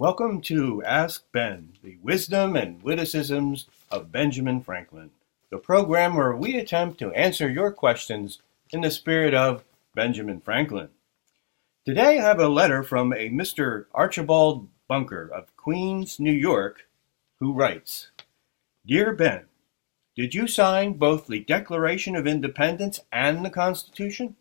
Welcome to Ask Ben, the wisdom and witticisms of Benjamin Franklin, the program where we attempt to answer your questions in the spirit of Benjamin Franklin. Today I have a letter from a Mr. Archibald Bunker of Queens, New York, who writes, Dear Ben, did you sign both the Declaration of Independence and the Constitution?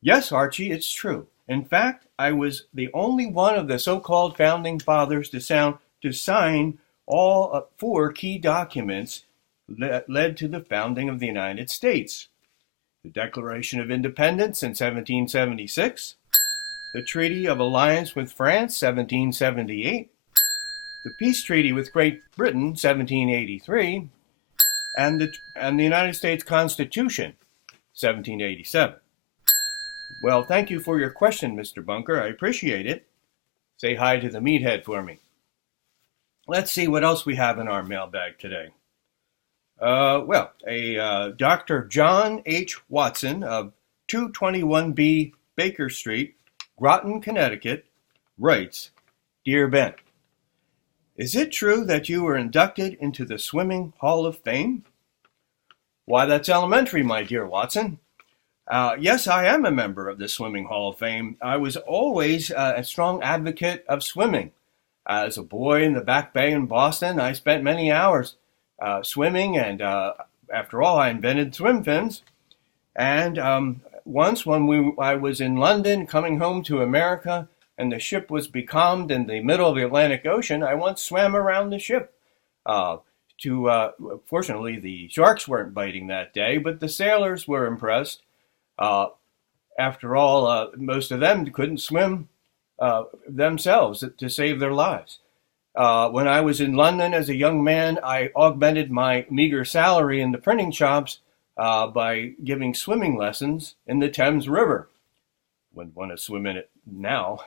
Yes, Archie, it's true. In fact, I was the only one of the so-called founding fathers to sign all four key documents that led to the founding of the United States. The Declaration of Independence in 1776, the Treaty of Alliance with France, 1778, the Peace Treaty with Great Britain, 1783, and the United States Constitution, 1787. Well, thank you for your question, Mr. Bunker. I appreciate it. Say hi to the meathead for me. Let's see what else we have in our mailbag today. Dr. John H. Watson of 221B Baker Street, Groton, Connecticut, writes, Dear Ben, is it true that you were inducted into the Swimming Hall of Fame? Why, that's elementary, my dear Watson. Yes, I am a member of the Swimming Hall of Fame. I was always a strong advocate of swimming. As a boy in the Back Bay in Boston, I spent many hours swimming, and after all, I invented swim fins. And once when I was in London coming home to America, and the ship was becalmed in the middle of the Atlantic Ocean, I once swam around the ship. Fortunately, the sharks weren't biting that day, but the sailors were impressed. After all, most of them couldn't swim themselves to save their lives. When I was in London as a young man, I augmented my meager salary in the printing shops by giving swimming lessons in the Thames River. Wouldn't want to swim in it now.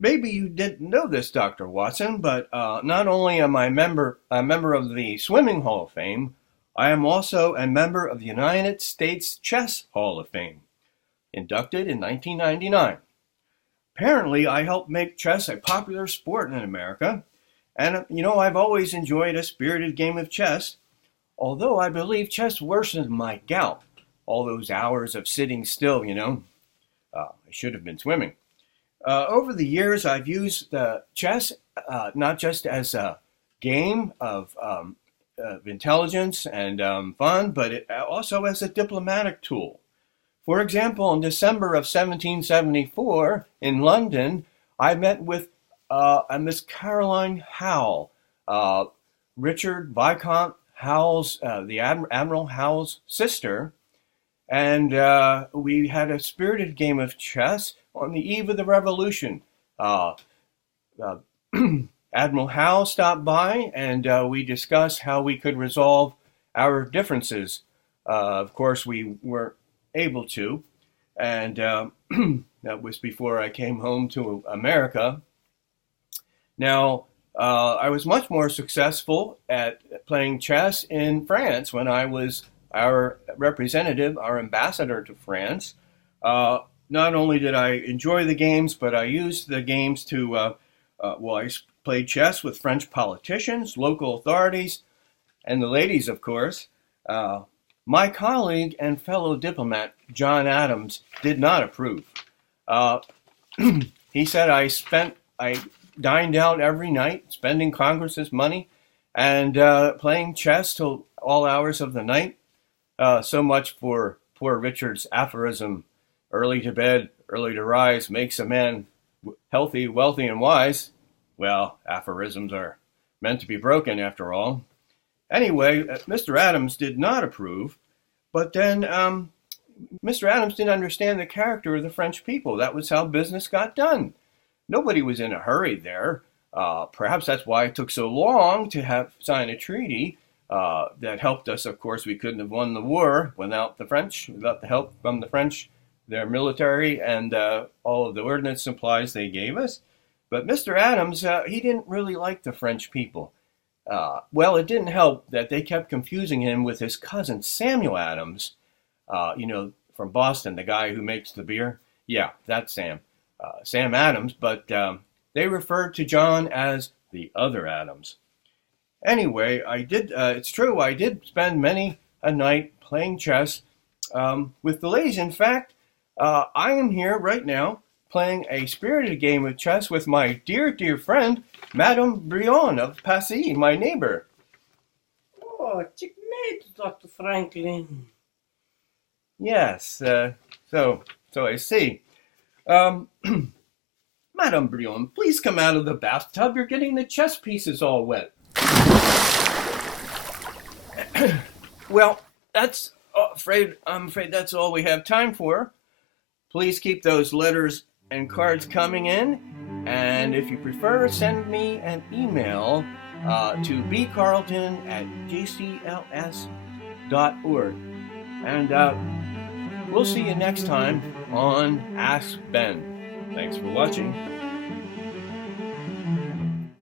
Maybe you didn't know this, Dr. Watson, but not only am I a member of the Swimming Hall of Fame, I am also a member of the United States Chess Hall of Fame, inducted in 1999. Apparently, I helped make chess a popular sport in America, and I've always enjoyed a spirited game of chess, although I believe chess worsened my gout. All those hours of sitting still, I should have been swimming. Over the years, I've used the chess not just as a game of intelligence and fun, but also as a diplomatic tool. For example, in December of 1774 in London, I met with Miss Caroline Howe, Richard Viscount Howe's, the Admiral Howe's sister, and we had a spirited game of chess on the eve of the Revolution. Admiral Howe stopped by, and we discussed how we could resolve our differences. Of course, we weren't able to, and that was before I came home to America. Now, I was much more successful at playing chess in France when I was our representative, our ambassador to France. Not only did I enjoy the games, but I used the games to, I played chess with French politicians, local authorities, and the ladies, of course. My colleague and fellow diplomat, John Adams, did not approve. He said I dined out every night, spending Congress's money, and playing chess till all hours of the night. So much for poor Richard's aphorism, early to bed, early to rise, makes a man healthy, wealthy, and wise. Well, aphorisms are meant to be broken, after all. Anyway, Mr. Adams did not approve, but then Mr. Adams didn't understand the character of the French people. That was how business got done. Nobody was in a hurry there. Perhaps that's why it took so long to sign a treaty that helped us. Of course, we couldn't have won the war without the French, without the help from the French, their military, and all of the ordnance supplies they gave us. But Mr. Adams, he didn't really like the French people. It didn't help that they kept confusing him with his cousin Samuel Adams, from Boston, the guy who makes the beer. Yeah, that's Sam. Sam Adams, but they referred to John as the other Adams. Anyway, it's true, I did spend many a night playing chess with the ladies. In fact, I am here right now playing a spirited game of chess with my dear, dear friend, Madame Brion of Passy, my neighbor. Oh, checkmate, Dr. Franklin. Yes, so I see. Madame Brion, please come out of the bathtub. You're getting the chess pieces all wet. Well, I'm afraid that's all we have time for. Please keep those letters and cards coming in, and if you prefer, send me an email to bcarlton@gcls.org. And we'll see you next time on Ask Ben. Thanks for watching.